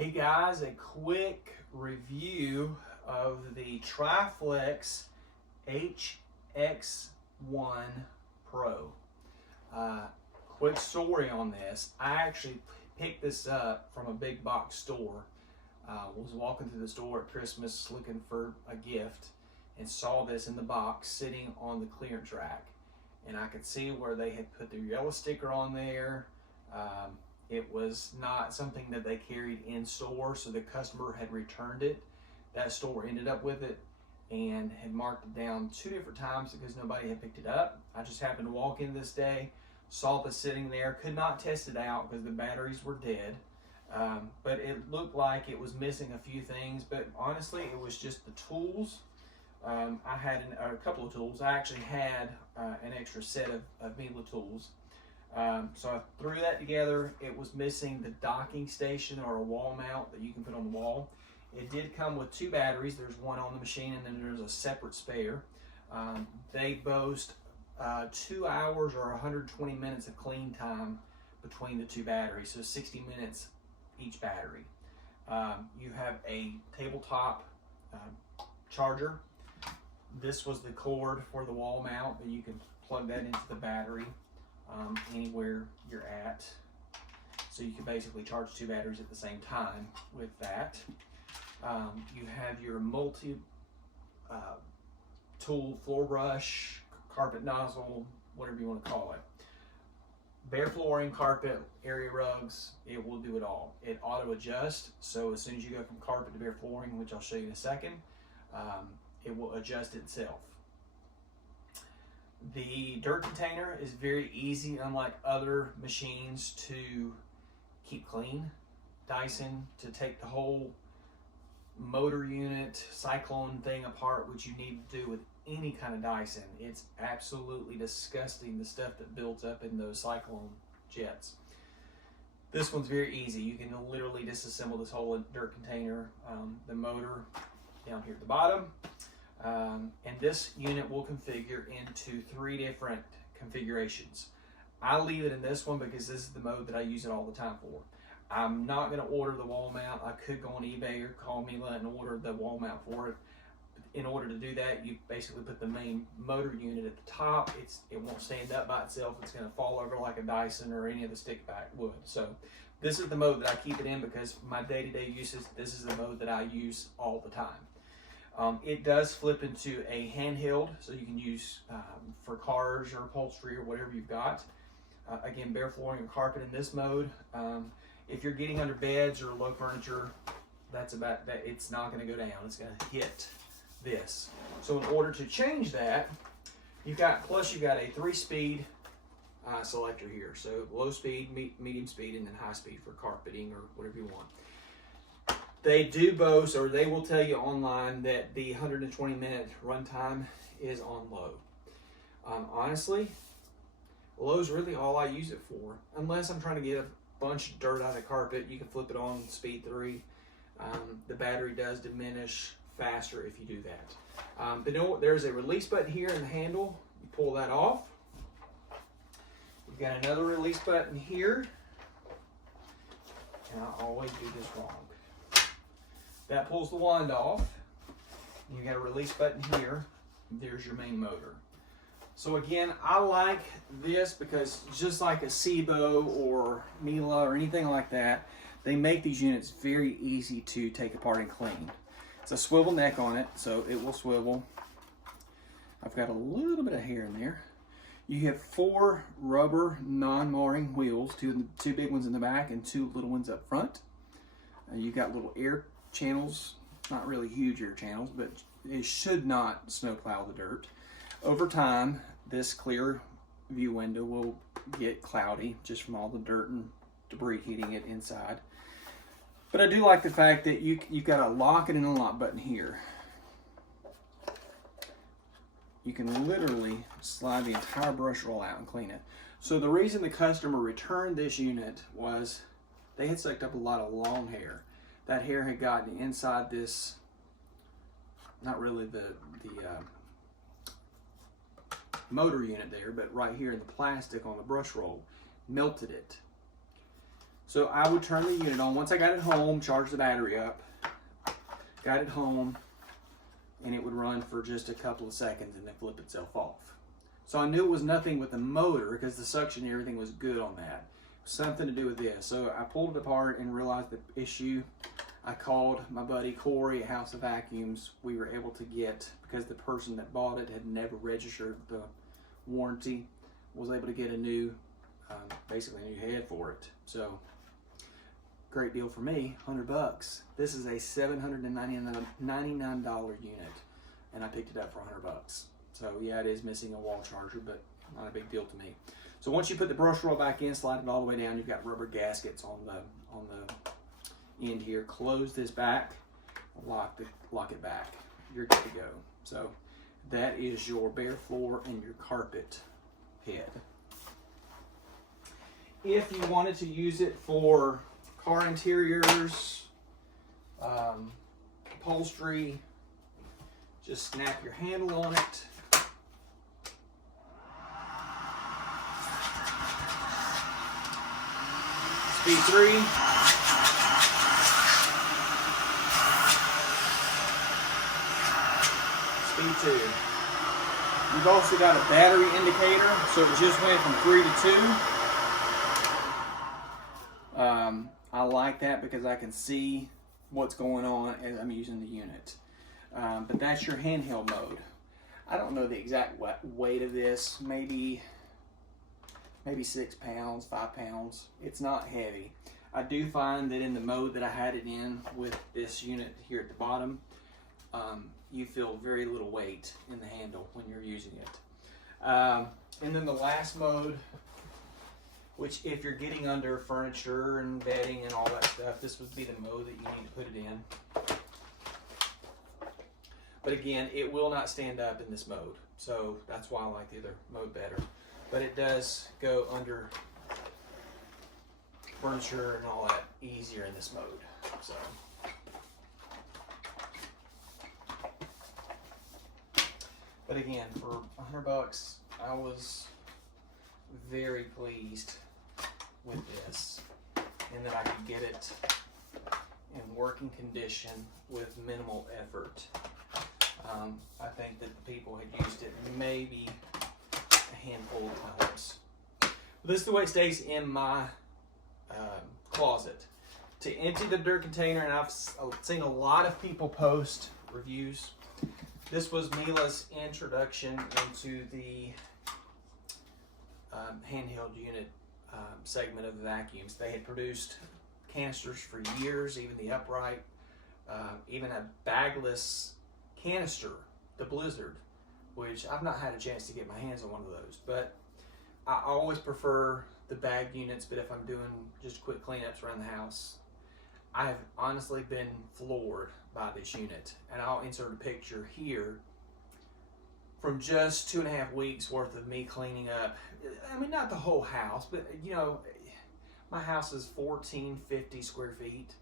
Hey guys, a quick review of the Triflex HX1 Pro. Quick story on this. I actually picked this up from a big box store. Was walking through the store at Christmas looking for a gift and saw this in the box sitting on the clearance rack. And I could see where they had put the yellow sticker on there. It was not something that they carried in store, so the customer had returned it. That store ended up with it and had marked it down 2 different times because nobody had picked it up. I just happened to walk in this day, saw it sitting there, could not test it out because the batteries were dead. But it looked like it was missing a few things, but honestly it was just the tools. I had a couple of tools. I actually had an extra set of Miele tools. So I threw that together. It was missing the docking station or a wall mount that you can put on the wall. It did come with 2 batteries. There's one on the machine and then there's a separate spare. They boast 2 hours or 120 minutes of clean time between the 2 batteries, so 60 minutes each battery. You have a tabletop charger. This was the cord for the wall mount, but you can plug that into the battery anywhere you're at. So you can basically charge 2 batteries at the same time with that. You have your multi tool floor brush, carpet nozzle, whatever you want to call it. Bare flooring, carpet, area rugs, it will do it all. It auto adjusts, so as soon as you go from carpet to bare flooring, which I'll show you in a second, it will adjust itself. The dirt container is very easy, unlike other machines, to keep clean. Dyson, to take the whole motor unit, cyclone thing apart, which you need to do with any kind of Dyson. It's absolutely disgusting, the stuff that builds up in those cyclone jets. This one's very easy. You can literally disassemble this whole dirt container, the motor down here at the bottom. And this unit will configure into 3 different configurations. I leave it in this one because this is the mode that I use it all the time for. I'm not going to order the wall mount. I could go on eBay or call Miele and order the wall mount for it. In order to do that, you basically put the main motor unit at the top. It won't stand up by itself. It's going to fall over like a Dyson or any of the stick back would. So this is the mode that I keep it in because my day-to-day uses, this is the mode that I use all the time. It does flip into a handheld, so you can use for cars or upholstery or whatever you've got. Again, bare flooring or carpet in this mode. If you're getting under beds or low furniture, that's about that. It's not going to go down. It's going to hit this. So in order to change that, you've got a 3-speed selector here. So low speed, medium speed, and then high speed for carpeting or whatever you want. They do boast, or they will tell you online, that the 120-minute runtime is on low. Honestly, low's really all I use it for. Unless I'm trying to get a bunch of dirt out of the carpet, you can flip it on speed 3. The battery does diminish faster if you do that. But you know what? There's a release button here in the handle. You pull that off. You've got another release button here. And I always do this wrong. That pulls the wand off. You got a release button here. There's your main motor. So again, I like this because just like a Sebo or Miele or anything like that, they make these units very easy to take apart and clean. It's a swivel neck on it, so it will swivel. I've got a little bit of hair in there. You have 4 rubber non-marring wheels, 2 big ones in the back and 2 little ones up front. You've got little air channels, not really huge air channels, but it should not snowplow the dirt. Over time, this clear view window will get cloudy just from all the dirt and debris hitting it inside. But I do like the fact that you've got a lock and an unlock button here. You can literally slide the entire brush roll out and clean it. So the reason the customer returned this unit was they had sucked up a lot of long hair. That hair had gotten inside this, not really the motor unit there, but right here in the plastic on the brush roll, melted it. So I would turn the unit on. Once I got it home, charge the battery up, got it home, and it would run for just a couple of seconds and then flip itself off. So I knew it was nothing with the motor because the suction and everything was good on that. Something to do with this. So I pulled it apart and realized the issue. I called my buddy Corey at House of Vacuums. We were able to get, because the person that bought it had never registered the warranty, was able to get a new, basically a new head for it. So great deal for me, $100. This is a $799 unit, and I picked it up for $100. So yeah, it is missing a wall charger, but not a big deal to me. So once you put the brush roll back in, slide it all the way down, you've got rubber gaskets on the end here. Close this back, lock it back. You're good to go. So that is your bare floor and your carpet head. If you wanted to use it for car interiors, upholstery, just snap your handle on it. Speed 3. Speed 2. You've also got a battery indicator, so it just went from 3 to 2. I like that because I can see what's going on as I'm using the unit. But that's your handheld mode. I don't know the exact weight of this, maybe 6 pounds, 5 pounds. It's not heavy. I do find that in the mode that I had it in with this unit here at the bottom, you feel very little weight in the handle when you're using it. And then the last mode, which if you're getting under furniture and bedding and all that stuff, this would be the mode that you need to put it in. But again, it will not stand up in this mode. So that's why I like the other mode better. But it does go under furniture and all that easier in this mode. So. But again, for $100, I was very pleased with this, and that I could get it in working condition with minimal effort. I think that the people had used it maybe a handful of times. This is the way it stays in my closet. To empty the dirt container, and I've seen a lot of people post reviews. This was Miele's introduction into the handheld unit segment of the vacuums. They had produced canisters for years, even the upright, even a bagless canister, the Blizzard, which I've not had a chance to get my hands on one of those, but I always prefer the bagged units. But if I'm doing just quick cleanups around the house, I've honestly been floored by this unit, and I'll insert a picture here from just 2.5 weeks worth of me cleaning up. I mean, not the whole house, but you know, my house is 1,450 square feet,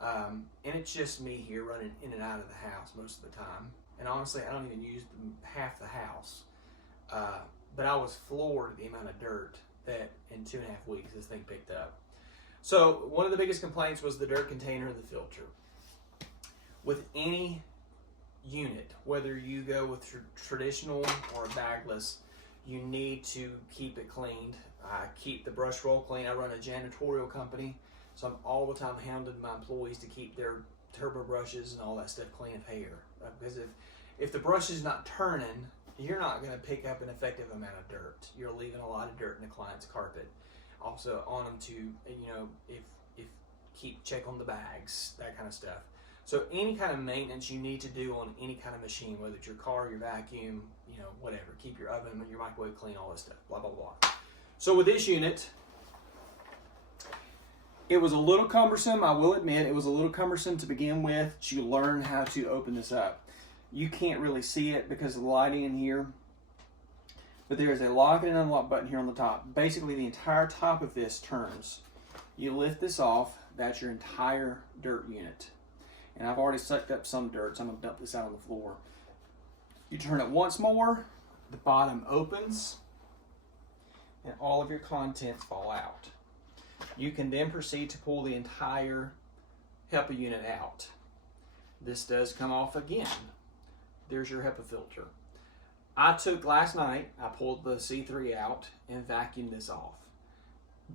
and it's just me here running in and out of the house most of the time. And honestly, I don't even use half the house. But I was floored at the amount of dirt that in 2.5 weeks this thing picked up. So one of the biggest complaints was the dirt container and the filter. With any unit, whether you go with traditional or bagless, you need to keep it cleaned. I keep the brush roll clean. I run a janitorial company, so I'm all the time hounding my employees to keep their turbo brushes and all that stuff clean of hair. Because if the brush is not turning, you're not going to pick up an effective amount of dirt. You're leaving a lot of dirt in the client's carpet. Also on them to, you know, if check on the bags, that kind of stuff. So any kind of maintenance you need to do on any kind of machine, whether it's your car, your vacuum, you know, whatever. Keep your oven and your microwave clean, all this stuff, blah, blah, blah. So with this unit, it was a little cumbersome. I will admit it was a little cumbersome to begin with. You learn how to open this up. You can't really see it because of the lighting in here, but there is a lock and unlock button here on the top. Basically, the entire top of this turns. You lift this off, that's your entire dirt unit. And I've already sucked up some dirt, so I'm gonna dump this out on the floor. You turn it once more, the bottom opens, and all of your contents fall out. You can then proceed to pull the entire HEPA unit out. This does come off again. There's your HEPA filter. I took last night, I pulled the C3 out and vacuumed this off.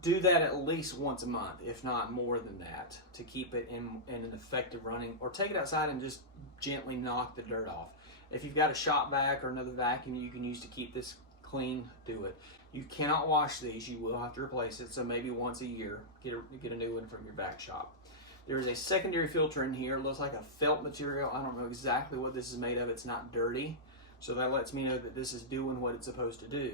Do that at least once a month, if not more than that, to keep it in an effective running, or take it outside and just gently knock the dirt off. If you've got a shop vac or another vacuum you can use to keep this clean, do it. You cannot wash these, you will have to replace it, so maybe once a year, get a new one from your vac shop. There is a secondary filter in here. It looks like a felt material. I don't know exactly what this is made of. It's not dirty, so that lets me know that this is doing what it's supposed to do.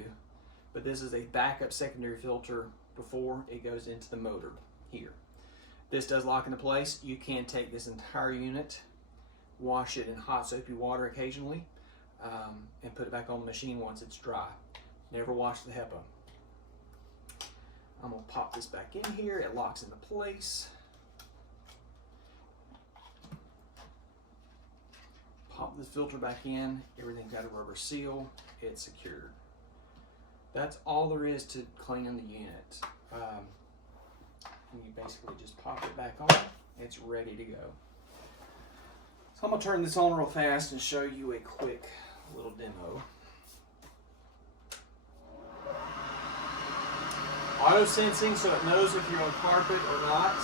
But this is a backup secondary filter before it goes into the motor here. This does lock into place. You can take this entire unit, wash it in hot soapy water occasionally, and put it back on the machine once it's dry. Never wash the HEPA. I'm gonna pop this back in here. It locks into place. Pop this filter back in. Everything's got a rubber seal. It's secured. That's all there is to cleaning the unit. And you basically just pop it back on. It's ready to go. So I'm gonna turn this on real fast and show you a quick little demo. Auto sensing, so it knows if you're on carpet or not.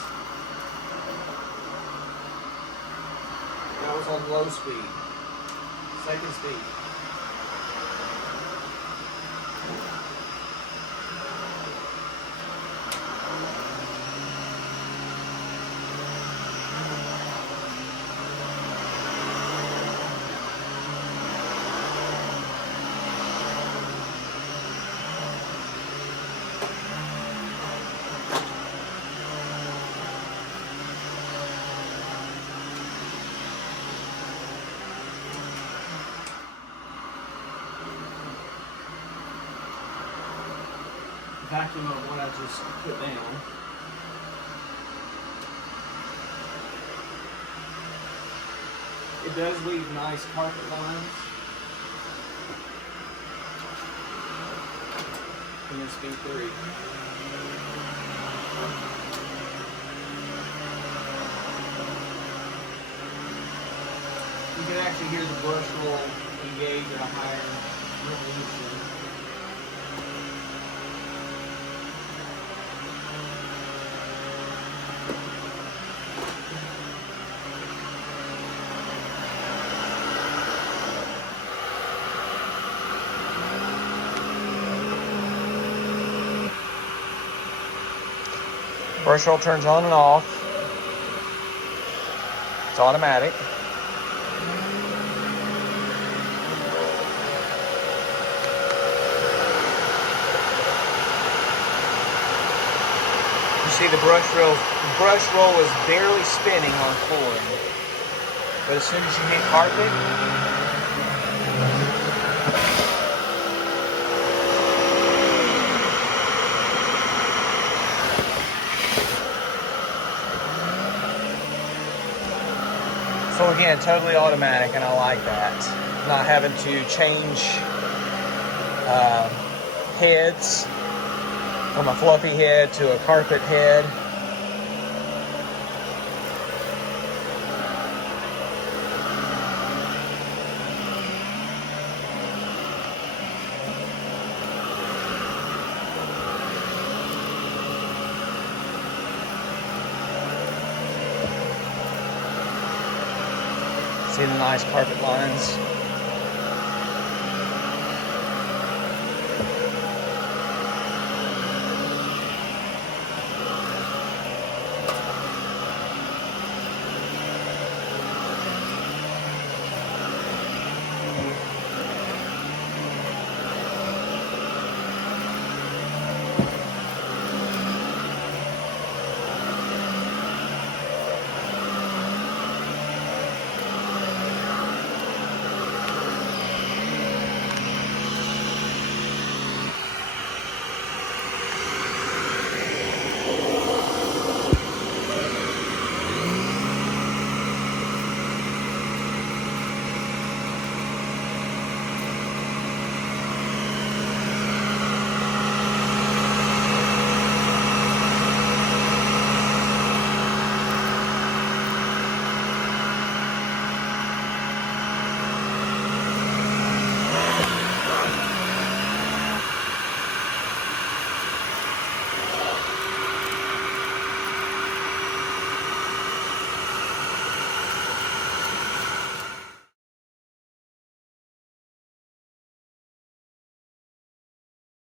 That was on low speed. Second speed. Vacuum of what I just put down. It does leave nice carpet lines. And then speed 3. You can actually hear the brush roll engage at a higher resolution. Brush roll turns on and off. It's automatic. You see the brush roll is barely spinning on flooring. But as soon as you hit carpet, so again, totally automatic, and I like that. Not having to change heads from a fluffy head to a carpet head. See the nice carpet lines.